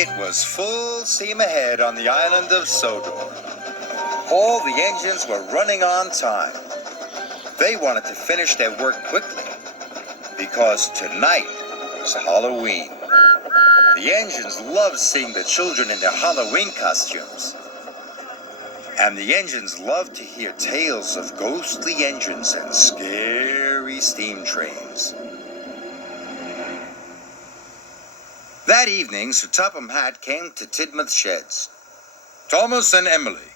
It was full steam ahead on the island of Sodor. All the engines were running on time. They wanted to finish their work quickly because tonight was Halloween. The engines loved seeing the children in their Halloween costumes. And the engines loved to hear tales of ghostly engines and scary steam trains. That evening, Sir Topham Hatt came to Tidmouth Sheds. "Thomas and Emily,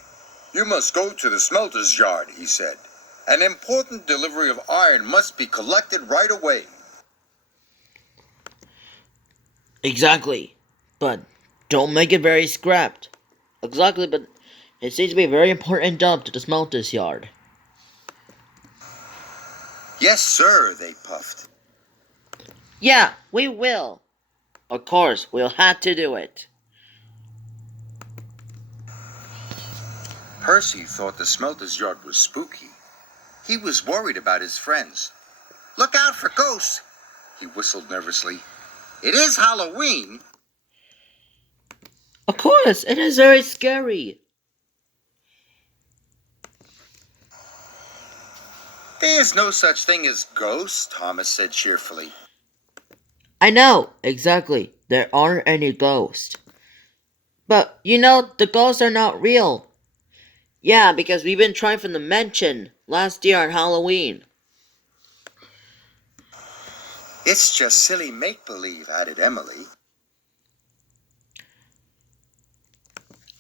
you must go to the smelter's yard," he said. "An important delivery of iron must be collected right away." Exactly. But don't make it very scrapped. Exactly, but it seems to be a very important job to the smelter's yard. "Yes, sir," they puffed. Yeah, we will. Of course, we'll have to do it. Percy thought the smelter's yard was spooky. He was worried about his friends. "Look out for ghosts," he whistled nervously. "It is Halloween." Of course, it is very scary. "There's no such thing as ghosts," Thomas said cheerfully. I know, exactly. There aren't any ghosts. But, the ghosts are not real. Yeah, because we've been trying from the mansion last year on Halloween. "It's just silly make-believe," added Emily.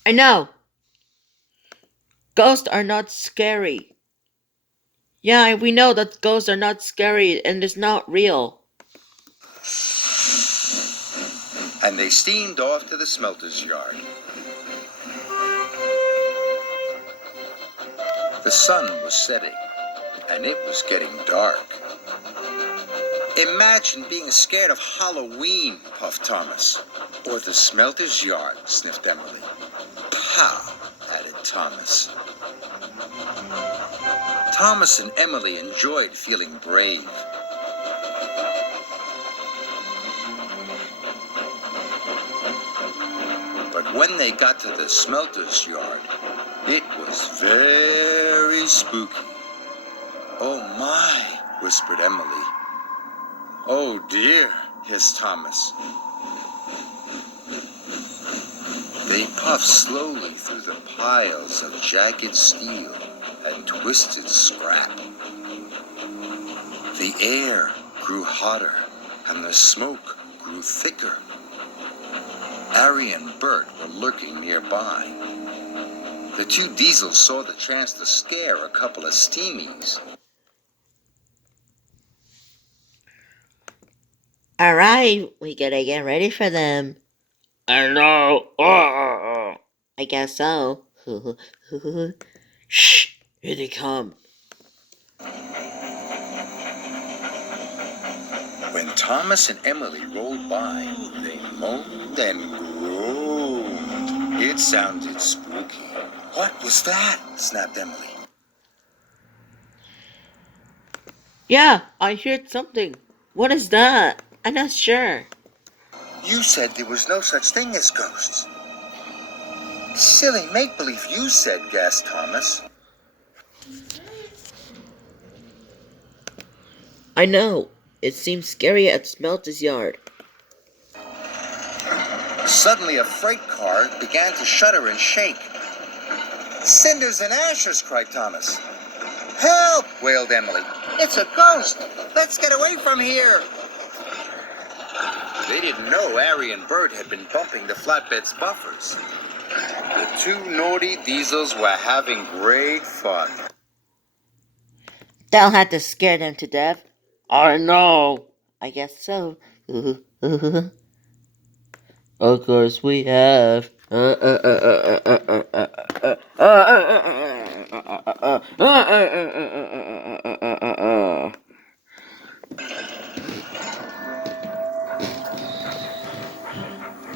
I know. Ghosts are not scary. Yeah, we know that ghosts are not scary and it's not real. And they steamed off to the smelter's yard. The sun was setting, and it was getting dark. "Imagine being scared of Halloween," puffed Thomas. "Or the smelter's yard," sniffed Emily. "Pow," added Thomas. Thomas and Emily enjoyed feeling brave. But when they got to the smelter's yard, it was very spooky. "Oh my," whispered Emily. "Oh dear," hissed Thomas. They puffed slowly through the piles of jagged steel and twisted scrap. The air grew hotter and the smoke grew thicker. Harry and Bert were lurking nearby. The two Diesels saw the chance to scare a couple of steamies. Alright, we gotta get ready for them. I know. I guess so. Shh, here they come. When Thomas and Emily rolled by, they moaned and groaned. It sounded spooky. "What was that?" snapped Emily. Yeah, I heard something. What is that? I'm not sure. "You said there was no such thing as ghosts." "Silly make-believe, you said," gasped Thomas. I know. It seems scary at Smelter's yard. Suddenly a freight car began to shudder and shake. "Cinders and ashes!" cried Thomas. "Help!" wailed Emily. "It's a ghost! Let's get away from here!" They didn't know Harry and Bert had been bumping the flatbed's buffers. The two naughty Diesels were having great fun. They'll have to scare them to death. I know. I guess so. Of course we have.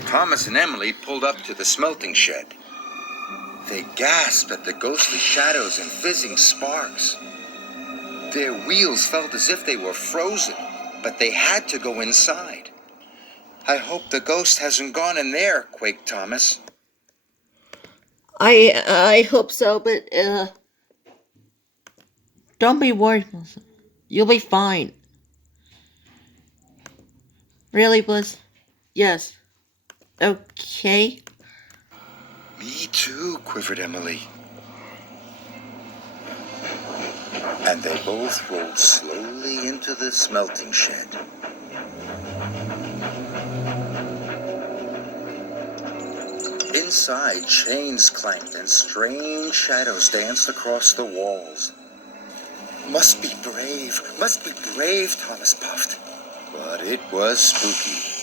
Thomas and Emily pulled up to the smelting shed. They gasped at the ghostly shadows and fizzing sparks. Their wheels felt as if they were frozen, but they had to go inside. I hope the ghost hasn't gone in there, quaked Thomas. I hope so, but don't be worried. You'll be fine. Really, Bliss? Yes. Okay. Me too, quivered Emily. And they both rolled slowly into the smelting shed. Inside, chains clanked and strange shadows danced across the walls. Must be brave, Thomas puffed. But it was spooky.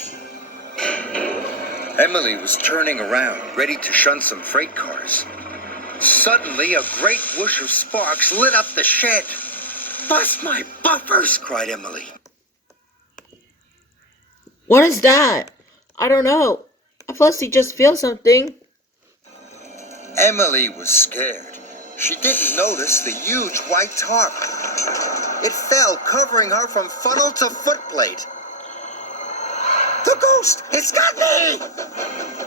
Emily was turning around, ready to shun some freight cars. Suddenly, a great whoosh of sparks lit up the shed. Bust my buffers, cried Emily. What is that? I don't know. I firstly just feel something. Emily was scared. She didn't notice the huge white tarp. It fell, covering her from funnel to footplate. The ghost! It's got me!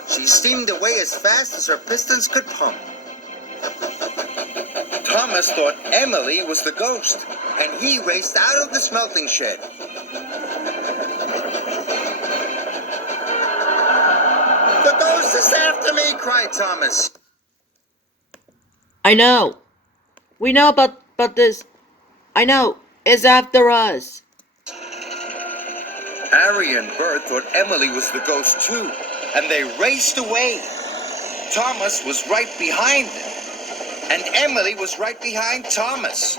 She steamed away as fast as her pistons could pump. Thomas thought Emily was the ghost, and he raced out of the smelting shed. The ghost is after me, cried Thomas. I know. We know about this. I know. It's after us. Harry and Bert thought Emily was the ghost too, and they raced away. Thomas was right behind them, and Emily was right behind Thomas.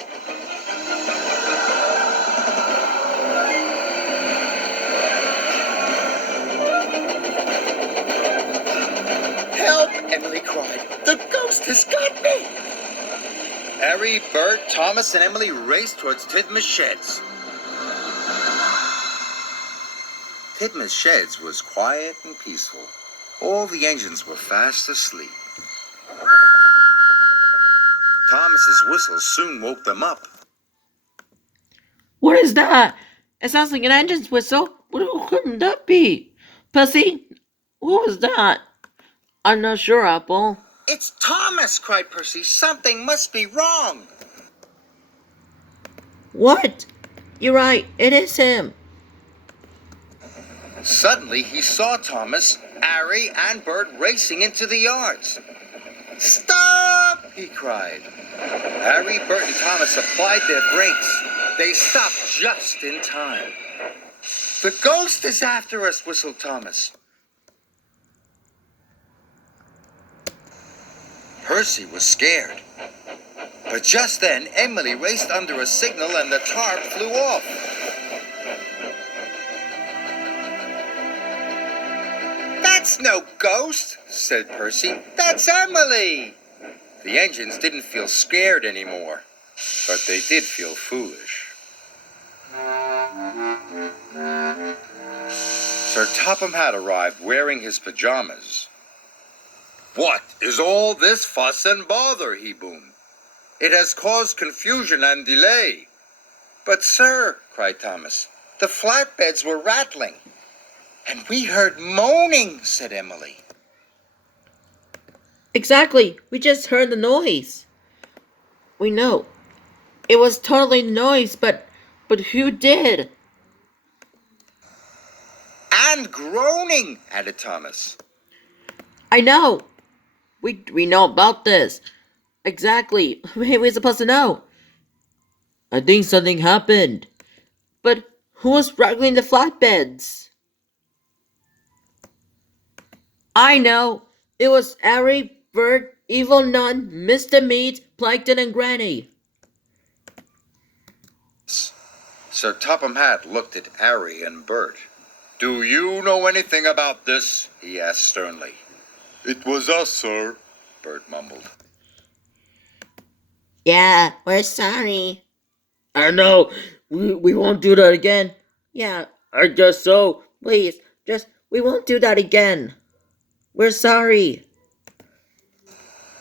Help! Emily cried. The ghost has got me! Harry, Bert, Thomas, and Emily raced towards Tidmouth Sheds. Tidmouth Sheds was quiet and peaceful. All the engines were fast asleep. Thomas's whistle soon woke them up. What is that? It sounds like an engine's whistle. What could that be? Percy? What was that? I'm not sure, Apple. It's Thomas, cried Percy. Something must be wrong. What? You're right. It is him. Suddenly he saw Thomas, Harry, and Bert racing into the yards. Stop! He cried. Harry, Bert, and Thomas applied their brakes. They stopped just in time. The ghost is after us, whistled Thomas. Percy was scared. But just then, Emily raced under a signal and the tarp flew off. That's no ghost, said Percy. That's Emily. The engines didn't feel scared anymore, but they did feel foolish. Sir Topham Hatt arrived wearing his pajamas. What is all this fuss and bother, he boomed. It has caused confusion and delay. But, sir, cried Thomas, the flatbeds were rattling. And we heard moaning, said Emily. Exactly. We just heard the noise. We know. It was totally noise, but who did? And groaning, added Thomas. I know. We know about this. Exactly. We're supposed to know. I think something happened. But who was rattling the flatbeds? I know. It was Harry, Bert, Evil Nun, Mr. Meat, Plankton, and Granny. Sir Topham Hatt looked at Harry and Bert. Do you know anything about this? He asked sternly. It was us, sir, Bert mumbled. Yeah, we're sorry. I know. We won't do that again. Yeah, I guess so. Please, we won't do that again. We're sorry.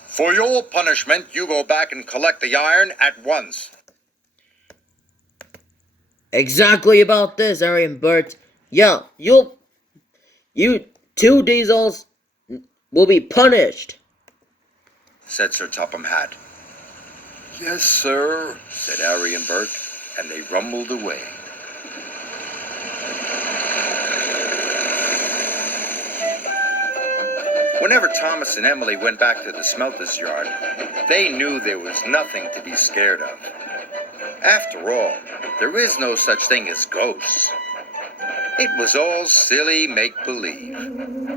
For your punishment, you go back and collect the iron at once. Exactly about this, Harry and Bert. Yeah, you'll You two Diesels will be punished, said Sir Topham Hatt. Yes, sir, said Harry and Bert, and they rumbled away. Whenever Thomas and Emily went back to the smelter's yard, they knew there was nothing to be scared of. After all, there is no such thing as ghosts. It was all silly make-believe.